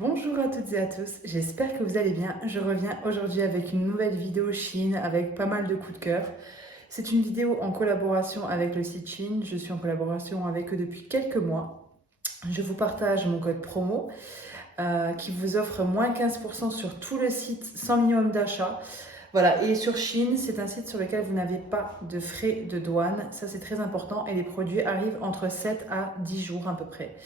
Bonjour à toutes et à tous, j'espère que vous allez bien. Je reviens aujourd'hui avec une nouvelle vidéo Shein avec pas mal de coups de cœur. C'est une vidéo en collaboration avec le site Shein. Je suis en collaboration avec eux depuis quelques mois. Je vous partage mon code promo qui vous offre moins 15% sur tout le site sans minimum d'achat. Voilà, et sur Shein, c'est un site sur lequel vous n'avez pas de frais de douane. Ça, c'est très important et les produits arrivent entre 7 à 10 jours à peu près.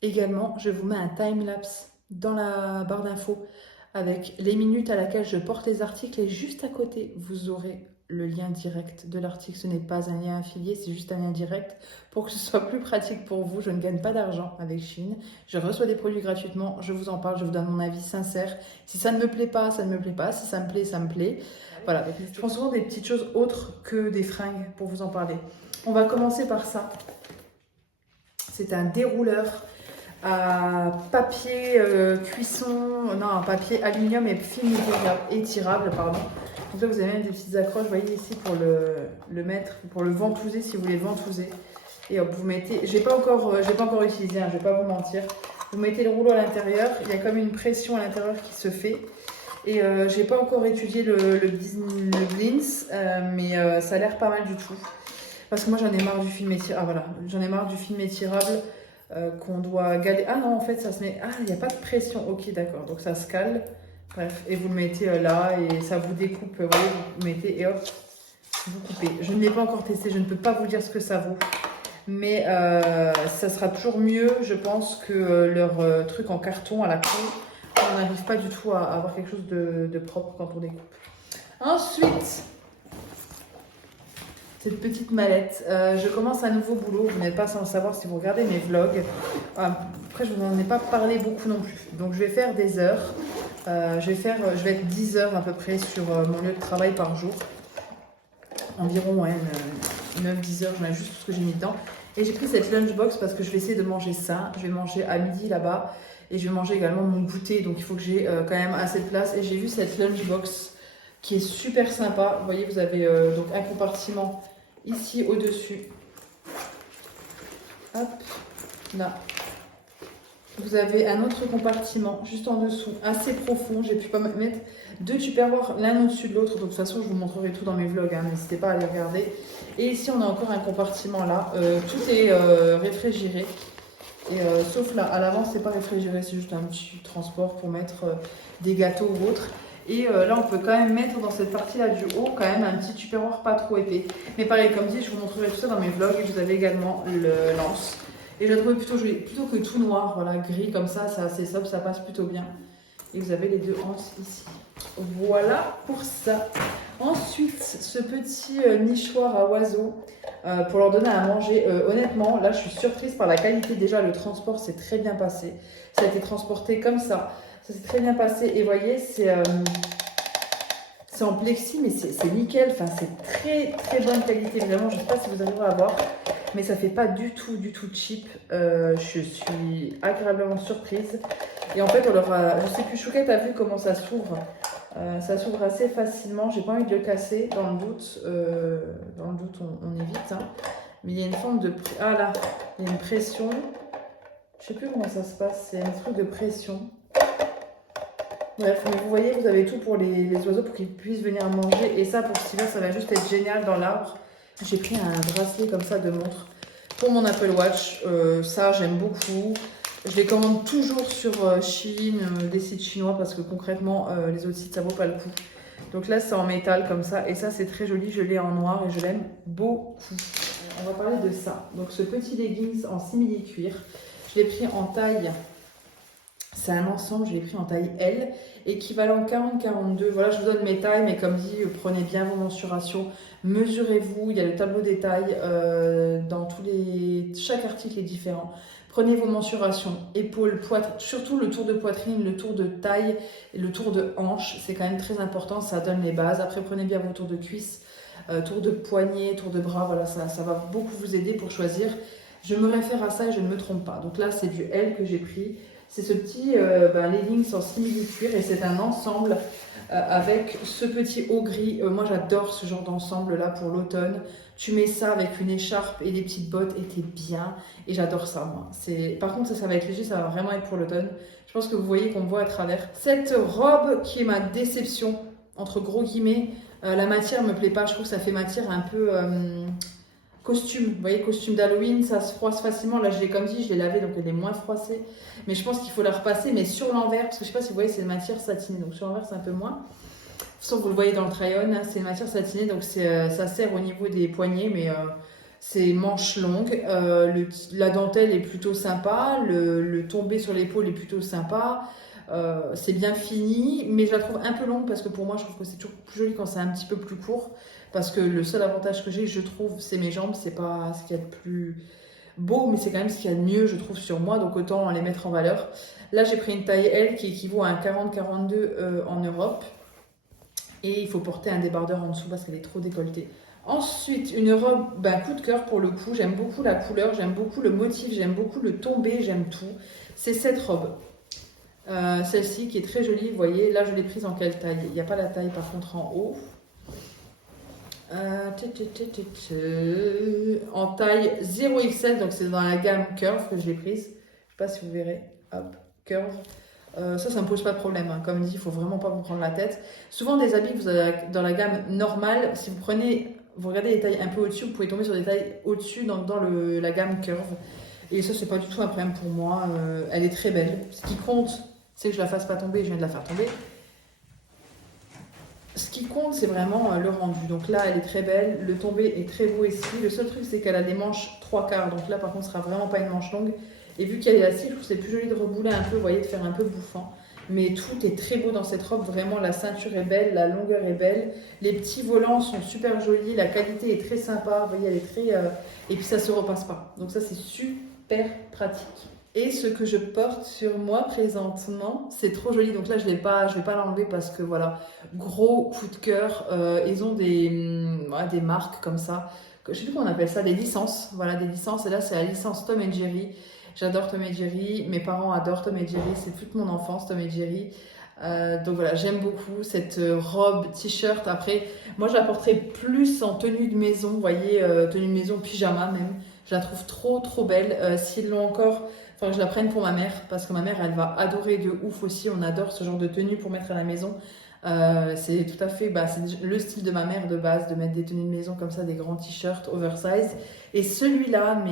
Également, je vous mets un time-lapse dans la barre d'infos avec les minutes à laquelle je porte les articles et juste à côté, vous aurez le lien direct de l'article. Ce n'est pas un lien affilié, c'est juste un lien direct pour que ce soit plus pratique pour vous. Je ne gagne pas d'argent avec Shein. Je reçois des produits gratuitement, je vous en parle, je vous donne mon avis sincère. Si ça ne me plaît pas, ça ne me plaît pas. Si ça me plaît, ça me plaît. Voilà, je prends souvent des petites choses autres que des fringues pour vous en parler. On va commencer par ça. C'est un dérouleur à papier cuisson, non, un papier aluminium et film étirable, pardon. Donc là, vous avez même des petites accroches, vous voyez ici, pour le mettre, pour le ventouser, si vous voulez le ventouser. Et hop, vous mettez, j'ai pas encore utilisé, hein, je vais pas vous mentir. Vous mettez le rouleau à l'intérieur, il y a comme une pression à l'intérieur qui se fait. Et j'ai pas encore étudié le Blins, mais ça a l'air pas mal du tout. Parce que moi, j'en ai marre du film étirable. Ah voilà, j'en ai marre du film étirable. Qu'on doit galer. Ah non, en fait, ça se met. Ah, il n'y a pas de pression. Ok, d'accord. Donc ça se cale. Bref, et vous le mettez là et ça vous découpe. Vous voyez, vous mettez et hop, vous coupez. Je ne l'ai pas encore testé, je ne peux pas vous dire ce que ça vaut. Mais ça sera toujours mieux, je pense, que leur truc en carton à la peau. On n'arrive pas du tout à avoir quelque chose de propre quand on découpe. Ensuite, cette petite mallette. Je commence un nouveau boulot, vous n'êtes pas sans le savoir si vous regardez mes vlogs. Après, je ne vous en ai pas parlé beaucoup non plus. Donc, je vais faire des heures. Je vais être 10 heures à peu près sur mon lieu de travail par jour. Environ ouais, 9-10 heures, j'en ai juste tout ce que j'ai mis dedans. Et j'ai pris cette lunchbox parce que je vais essayer de manger ça. Je vais manger à midi là-bas. Et je vais manger également mon goûter. Donc, il faut que j'ai quand même assez de place. Et j'ai vu cette lunchbox qui est super sympa. Vous voyez, vous avez donc un compartiment ici au-dessus. Hop, là. Vous avez un autre compartiment juste en dessous, assez profond. J'ai pu pas mettre deux tupperwares l'un au-dessus de l'autre. Donc de toute façon, je vous montrerai tout dans mes vlogs. Hein. N'hésitez pas à les regarder. Et ici, on a encore un compartiment là. Tout est réfrigéré. Et sauf là, à l'avant, c'est pas réfrigéré. C'est juste un petit transport pour mettre des gâteaux ou autre. Et là, on peut quand même mettre dans cette partie-là du haut, quand même un petit tupperware pas trop épais. Mais pareil, comme dit, je vous montrerai tout ça dans mes vlogs. Et vous avez également le lance. Et je la trouvais plutôt jolie, plutôt que tout noir, voilà, gris comme ça, c'est assez sobre, ça passe plutôt bien. Et vous avez les deux anses ici. Voilà pour ça. Ensuite, ce petit nichoir à oiseaux pour leur donner à manger. Honnêtement, là, je suis surprise par la qualité. Déjà, le transport s'est très bien passé. Ça a été transporté comme ça. Ça s'est très bien passé. Et vous voyez, c'est en plexi, mais c'est nickel. Enfin, c'est très, très bonne qualité. Vraiment, je ne sais pas si vous arriverez à voir. Mais ça fait pas du tout cheap. Je suis agréablement surprise. Et en fait, on leur a, je sais plus, Chouquette a vu comment ça s'ouvre. Ça s'ouvre assez facilement. J'ai pas envie de le casser. Dans le doute, on évite. Hein. Mais il y a une forme de... Ah là, il y a une pression. Je sais plus comment ça se passe. C'est un truc de pression. Bref, mais vous voyez, vous avez tout pour les oiseaux pour qu'ils puissent venir manger. Et ça, pour cet hiver, ça va juste être génial dans l'arbre. J'ai pris un bracelet comme ça de montre pour mon Apple Watch. Ça, j'aime beaucoup. Je les commande toujours sur Shein, des sites chinois, parce que concrètement, les autres sites, ça vaut pas le coup. Donc là, c'est en métal comme ça. Et ça, c'est très joli. Je l'ai en noir et je l'aime beaucoup. On va parler de ça. Donc ce petit leggings en simili-cuir. Je l'ai pris en taille... C'est un ensemble, je l'ai pris en taille L, équivalent 40-42. Voilà, je vous donne mes tailles, mais comme dit, prenez bien vos mensurations, mesurez-vous. Il y a le tableau des tailles dans chaque article est différent. Prenez vos mensurations, épaules, poitrine, surtout le tour de poitrine, le tour de taille et le tour de hanche. C'est quand même très important, ça donne les bases. Après, prenez bien vos tours de cuisse, tour de poignet, tour de bras. Voilà, ça va beaucoup vous aider pour choisir. Je me réfère à ça et je ne me trompe pas. Donc là, c'est du L que j'ai pris. C'est ce petit leggings en simili-cuir et c'est un ensemble avec ce petit haut gris. Moi j'adore ce genre d'ensemble là pour l'automne. Tu mets ça avec une écharpe et des petites bottes et t'es bien. Et j'adore ça moi. Par contre ça va être léger, ça va vraiment être pour l'automne. Je pense que vous voyez qu'on me voit à travers. Cette robe qui est ma déception, entre gros guillemets, la matière me plaît pas. Je trouve que ça fait matière un peu... costume, vous voyez, costume d'Halloween, ça se froisse facilement. Là, je l'ai comme dit, je l'ai lavé, donc elle est moins froissée. Mais je pense qu'il faut la repasser, mais sur l'envers, parce que je sais pas si vous voyez, c'est une matière satinée, donc sur l'envers, c'est un peu moins. Sauf que vous le voyez dans le try-on, hein, c'est une matière satinée, donc ça sert au niveau des poignets, mais c'est manche longue. La dentelle est plutôt sympa, le tombé sur l'épaule est plutôt sympa. C'est bien fini, mais je la trouve un peu longue parce que pour moi, je trouve que c'est toujours plus joli quand c'est un petit peu plus court. Parce que le seul avantage que j'ai, je trouve, c'est mes jambes. C'est pas ce qu'il y a de plus beau, mais c'est quand même ce qu'il y a de mieux, je trouve, sur moi. Donc autant les mettre en valeur. Là, j'ai pris une taille L qui équivaut à un 40-42 en Europe. Et il faut porter un débardeur en dessous parce qu'elle est trop décolletée. Ensuite, une robe, coup de cœur pour le coup. J'aime beaucoup la couleur, j'aime beaucoup le motif, j'aime beaucoup le tombé, j'aime tout. C'est cette robe. Celle-ci qui est très jolie, vous voyez. Là, je l'ai prise en quelle taille? Il n'y a pas la taille par contre en haut. En taille 0XL, donc c'est dans la gamme Curve que je l'ai prise. Je sais pas si vous verrez. Hop, Curve. Ça me pose pas de problème. Hein. Comme dit, il faut vraiment pas vous prendre la tête. Souvent, des habits que vous avez dans la gamme normale, si vous regardez les tailles un peu au-dessus, vous pouvez tomber sur des tailles au-dessus dans la gamme Curve. Et ça, c'est pas du tout un problème pour moi. Elle est très belle. Ce qui compte, c'est que je la fasse pas tomber. Je viens de la faire tomber. Ce qui compte, c'est vraiment le rendu. Donc là, elle est très belle. Le tombé est très beau ici. Le seul truc, c'est qu'elle a des manches 3/4. Donc là, par contre, ce sera vraiment pas une manche longue. Et vu qu'il y a l'élastique, je trouve que c'est plus joli de rebouler un peu, vous voyez, de faire un peu bouffant. Mais tout est très beau dans cette robe. Vraiment, la ceinture est belle, la longueur est belle. Les petits volants sont super jolis. La qualité est très sympa. Vous voyez, elle est très... Et puis, ça se repasse pas. Donc ça, c'est super pratique. Et ce que je porte sur moi présentement, c'est trop joli. Donc là, je vais pas l'enlever parce que voilà, gros coup de cœur. Ils ont des marques comme ça. Je sais plus comment on appelle ça, des licences. Voilà, des licences. Et là, c'est la licence Tom & Jerry. J'adore Tom & Jerry. Mes parents adorent Tom & Jerry. C'est toute mon enfance, Tom & Jerry. Donc voilà, j'aime beaucoup cette robe, t-shirt. Après, moi, je la porterai plus en tenue de maison. Vous voyez, tenue de maison, pyjama même. Je la trouve trop, trop belle. S'ils l'ont encore... Enfin, je la prenne pour ma mère parce que ma mère, elle va adorer de ouf aussi. On adore ce genre de tenue pour mettre à la maison. C'est tout à fait c'est le style de ma mère de base, de mettre des tenues de maison comme ça, des grands t-shirts oversize. Et celui-là,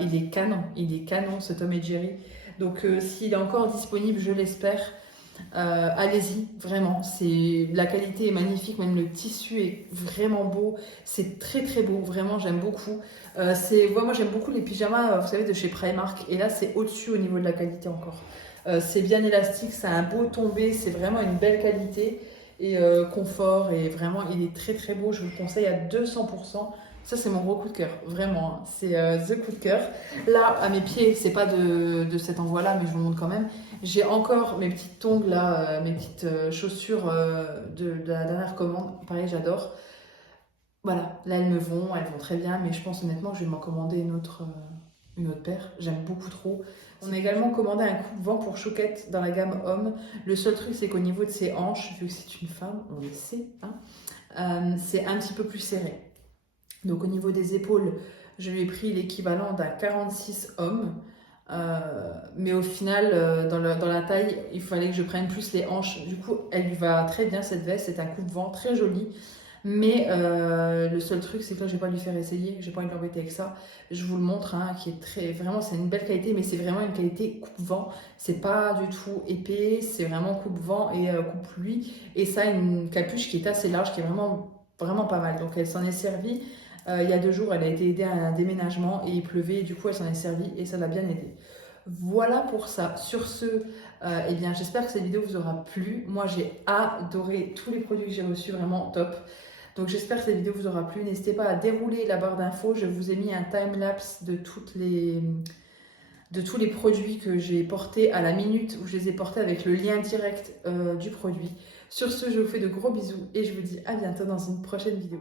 il est canon ce Tom & Jerry. Donc s'il est encore disponible, je l'espère, allez-y, vraiment. La qualité est magnifique, même le tissu est vraiment beau. C'est très très beau, vraiment, j'aime beaucoup. Moi j'aime beaucoup les pyjamas, vous savez, de chez Primark. Et là, c'est au-dessus au niveau de la qualité encore. C'est bien élastique, ça a un beau tombé, c'est vraiment une belle qualité et confort. Et vraiment, il est très très beau. Je vous le conseille à 200%. Ça, c'est mon gros coup de cœur, vraiment. Hein. C'est the coup de cœur. Là, à mes pieds, c'est pas de cet envoi-là, mais je vous montre quand même. J'ai encore mes petites tongs là, mes petites chaussures de la dernière commande. Pareil, j'adore. Voilà, là elles vont très bien, mais je pense honnêtement que je vais m'en commander une autre paire. J'aime beaucoup trop. On a également commandé un coupe-vent pour Chouquette dans la gamme homme. Le seul truc, c'est qu'au niveau de ses hanches, vu que c'est une femme, on le sait, hein, c'est un petit peu plus serré. Donc au niveau des épaules, je lui ai pris l'équivalent d'un 46 homme. Mais au final, dans la taille, il fallait que je prenne plus les hanches. Du coup, elle lui va très bien cette veste. C'est un coupe-vent très joli. Mais le seul truc, c'est que là, je vais pas lui faire essayer. J'ai pas envie de l'embêter avec ça. Je vous le montre, hein, qui est vraiment, c'est une belle qualité, mais c'est vraiment une qualité coupe-vent. C'est pas du tout épais. C'est vraiment coupe-vent et coupe-pluie. Et ça, une capuche qui est assez large, qui est vraiment, vraiment pas mal. Donc, elle s'en est servie. Il y a 2 jours, elle a été aidée à un déménagement et il pleuvait. Du coup, elle s'en est servie et ça l'a bien aidée. Voilà pour ça. Sur ce, eh bien, j'espère que cette vidéo vous aura plu. Moi, j'ai adoré tous les produits que j'ai reçus, vraiment top. Donc, j'espère que cette vidéo vous aura plu. N'hésitez pas à dérouler la barre d'infos. Je vous ai mis un time-lapse de tous les produits que j'ai portés à la minute où je les ai portés avec le lien direct du produit. Sur ce, je vous fais de gros bisous et je vous dis à bientôt dans une prochaine vidéo.